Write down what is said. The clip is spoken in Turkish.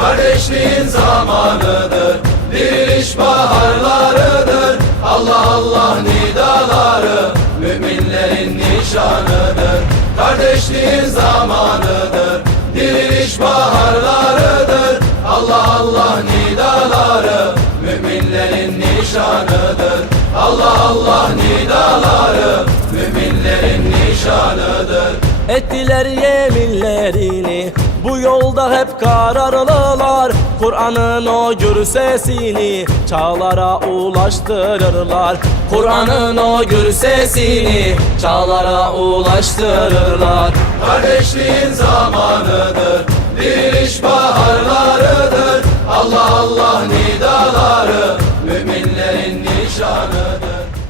Kardeşliğin zamanıdır Diriliş baharlarıdır. Allah Allah nidaları Müminlerin nişanıdır. Kardeşliğin zamanıdır Diriliş baharlarıdır. Allah Allah nidaları Müminlerin nişanıdır. Allah Allah nidaları Müminlerin nişanıdır. Ettiler yeminlerini bu yolda hep kararlılar. Kur'an'ın o gür sesini Çağlara ulaştırırlar. Kur'an'ın o gür sesini Çağlara ulaştırırlar. Kardeşliğin zamanıdır Diriliş baharlarıdır. Allah Allah nidaları Müminlerin nişanıdır.